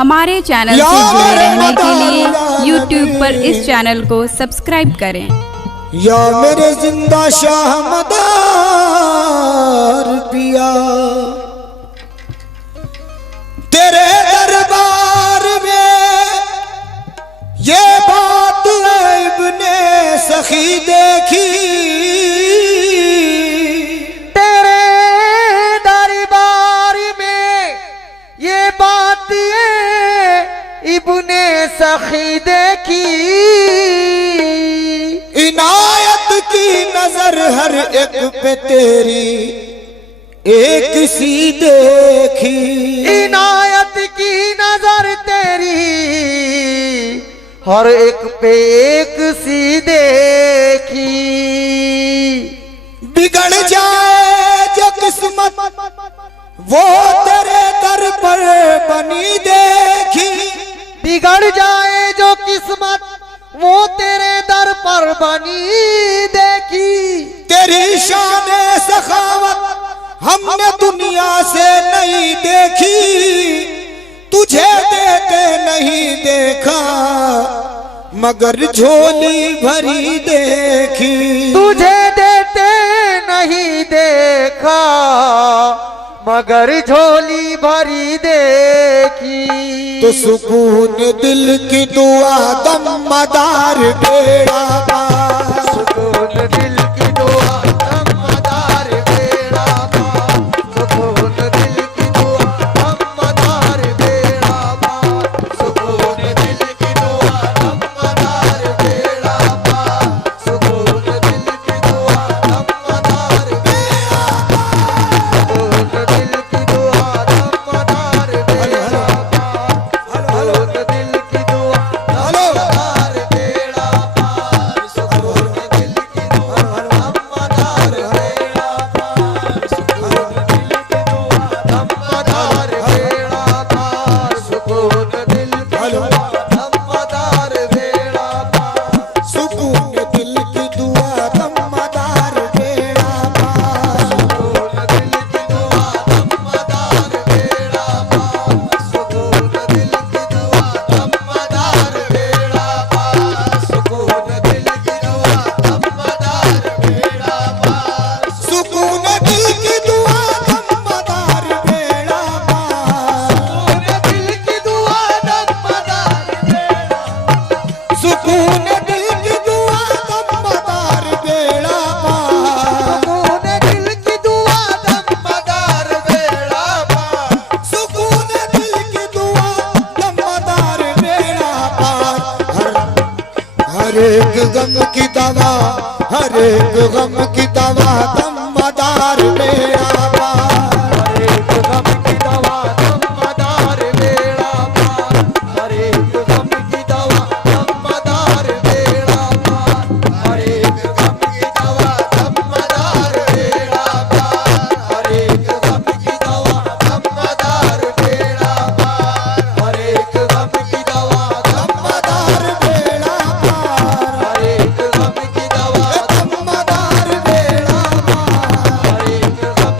हमारे चैनल से जुड़े रहने के लिए YouTube पर इस चैनल को सब्सक्राइब करें। या मेरे जिंदा शाह मदार पिया, तेरे दरबार में ये बात इब्ने सखी देखी। तेरे दरबार में ये बात इब्ने सखी देखी। इनायत की नजर हर एक पे तेरी एक सी देखी। इनायत की नजर तेरी हर एक पे एक सी देखी। बिगड़ जाए जो किस्मत वो तेरे दर पर बनी देखी। बिगड़ जाए जो किस्मत वो तेरे दर पर बनी देखी। तेरी शान सखावत हमने दुनिया से नहीं देखी। तुझे देते नहीं देखा मगर झोली भरी देखी। तुझे देते नहीं देखा मगर झोली भरी देखी। तो सुकून दिल की दुआ दम मदार बेड़ा पार। सुकून दिल की दुआ दम मदार बेड़ा पार। सुकून दिल की दुआ दम मदार बेड़ा पार। सुकून दिल की दुआ दम मदार बेड़ा पार। सुकून दिल की दुआ दम मदार बेड़ा पार। सुकून दिल की दुआ दम मदार बेड़ा पार। सुकून दिल की दुआ दम मदार बेड़ा पार। सुकून दिल की दुआ दम मदार बेड़ा पार। सुकून दिल की दुआ दम मदार बेड़ा पार। सुकून दिल की दुआ दम मदार बेड़ा पार। सुकून दिल की दुआ दम मदार बेड़ा पार। सुकून दिल की दुआ दम मदार बेड़ा पार। सुकून दिल की दुआ दम मदार बेड़ा पार। सुकून दिल की दुआ दम मदार बेड़ा पार। सुकून दिल की दुआ दम मदार बेड़ा पार। सुकून दिल की दुआ दम मदार बेड़ा। सुकून दिल की दुआ दम मदार बेड़ा पार। सुकून दिल की दुआ दम मदार बेड़ा पार। सुकून दिल की दुआ दम मदार बेड़ा पार। हर एक गम की दवा, हर एक गम की दवा दम मदार बेड़ा पार। हर एक गम की दवा दम मदार बेड़ा पार। हर एक गम की दवा दम मदार बेड़ा पार। हर एक गम की दवा दम मदार बेड़ा पार। हर एक गम की दवा दम मदार बेड़ा पार। हर एक गम की दवा दम मदार बेड़ा पार। हर एक गम की दवा दम मदार बेड़ा पार। हर एक गम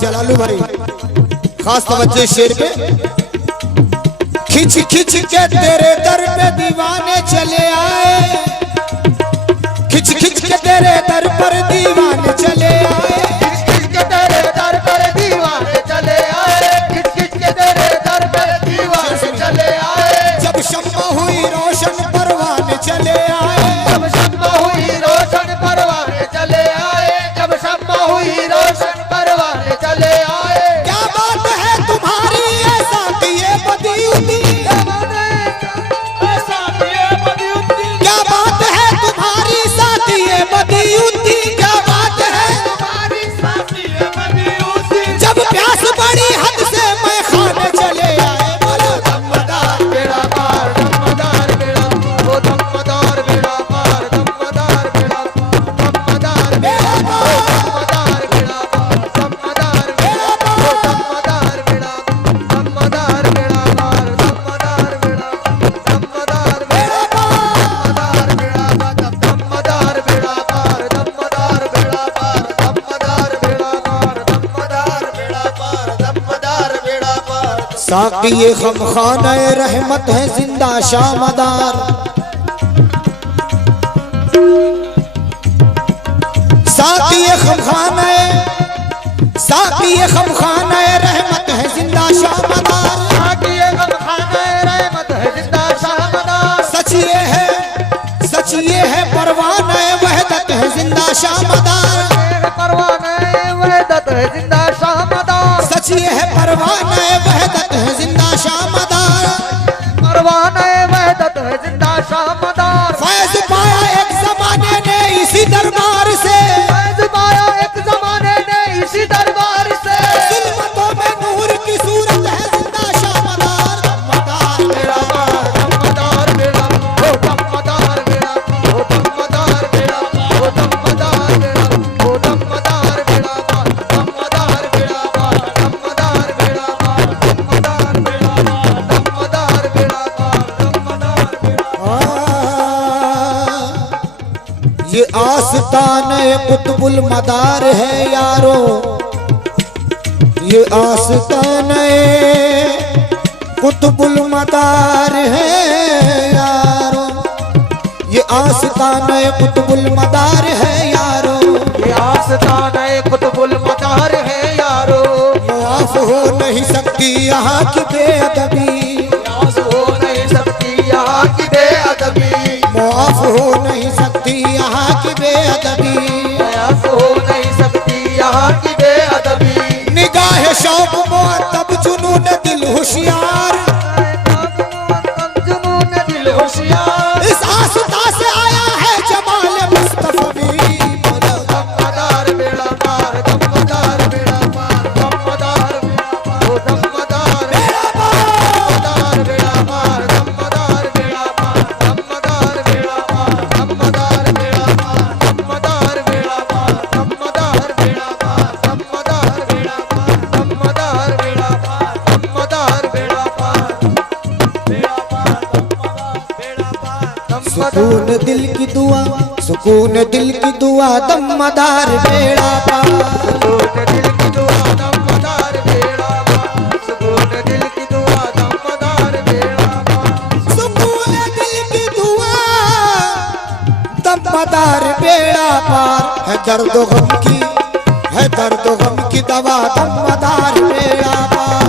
जलालू भाई खास तवज्जो इस शेर पे। खिंच खिंच के तेरे दर पे दीवाने चले आए, खिंच खिंच के तेरे दर पर दीवाने चले आए, खिच खिच के तेरे दर पर दीवाने चले आए, खिच खिच के तेरे दर पर दीवाने चले आए। जब शम्मा हुई रोशन परवाने चले आए, जब शम्मा हुई रोशन परवाने चले आए, जब शम्मा हुई रोशन परवाने चले आए। क्या बात है तुम्हारी ऐसा कि ये बदियुद्दी, क्या बात है तुम्हारी साथी ये बदियुद्दी, क्या बात है जब प्यास बड़ी हद से मैं खाने चले आए। बोलो दमदार बेड़ा पार, दमदार बेड़ा, ओ दमदार बेड़ा पार, दमदार बेड़ा, दमदार बेड़ा पार, दमदार बेड़ा पार, दमदार बेड़ा पार, दमदार बेड़ा, दमदार बेड़ा पार, दमदार बेड़ा, दमदार बेड़ा पार, दमदार बेड़ा पार, दमदार बेड़ा पार, दमदार बेड़ा पार, दमदार बेड़ा पार, दमदार बेड़ा पार, दमदार बेड़ा पार। साकी ये गमखाना रहमत है जिंदा शामदार, साकी ये गमखाना, साकी ये गमखाना रहमत है जिंदा शामदार, साकी ये गमखाना रहमत है जिंदा शामदार। सच ये है, सच ये है परवाना वहदत है जिंदा शामदार, परवाना वहदत है जिंदा शामदार। सच ये है परवाना वहदत है जिंदा शामदार, परवाना वहदत है जिंदा शामदार। फैज पाया एक जमाने ने इसी दरबार से, फैज पाया एक जमाने ने इसी दरबार से। जुल्मतों में नूर की सूरत है जिंदा शामदार, दमदार बेड़ा पार, दमदार बेड़ा, ओ दमदार बेड़ा, ओ दमदार बेड़ा, ओ दमदार बेड़ा, ओ दमदार बेड़ा पार, दमदार बेड़ा पार, दमदार बेड़ा पार, दमदार बेड़ा पार, दमदार बेड़ा पार, दमदार बेड़ा। ये आस्तान कुतुबुल मदार है यारो, ये आस्तान कुतुबुल मदार है यारो, ये आस्तान कुतुबुल मदार है यारो, ये आस्ताना कुतुबुल मदार है यारो। मुआफ हो नहीं सकती यहाँ की बेअदबी, यास हो नहीं सकती यहाँ की बेअदबी, मुआफ हो नहीं सकती यहाँ की बेअदबी, यास हो नहीं सकती यहाँ की बेअदबी। निगाह शौक मुअत्तब जुनून दिल होशियार, जुनून दिल होशियार। इस आस्था से आया है जमाल मुस्तफवी। दमदार बेड़ा पार, दमदार बेड़ा पार, दमदार ओ दमदार बेड़ा पार, दमदार बेड़ा पार, दमदार बेड़ा पार, दमदार बेड़ा पार, दमदार बेड़ा पार, दमदार बेड़ा पार, दमदार बेड़ा पार, दमदार बेड़ा पार, दमदार बेड़ा पार, दमदार बेड़ा पार, बेड़ा पार, दमदार बेड़ा पार, सुकून दिल की दुआ, सुकून दिल की दुआ दमदार बेड़ा पार, सुकून दिल की दुआ दमदार बेड़ा पार, सुकून दिल की दुआ दमदार बेड़ा पार, सुकून दिल की दुआ दमदार बेड़ा पार, है दर्द गम की, है दर्द गम की दवा दमदार बेड़ा पार।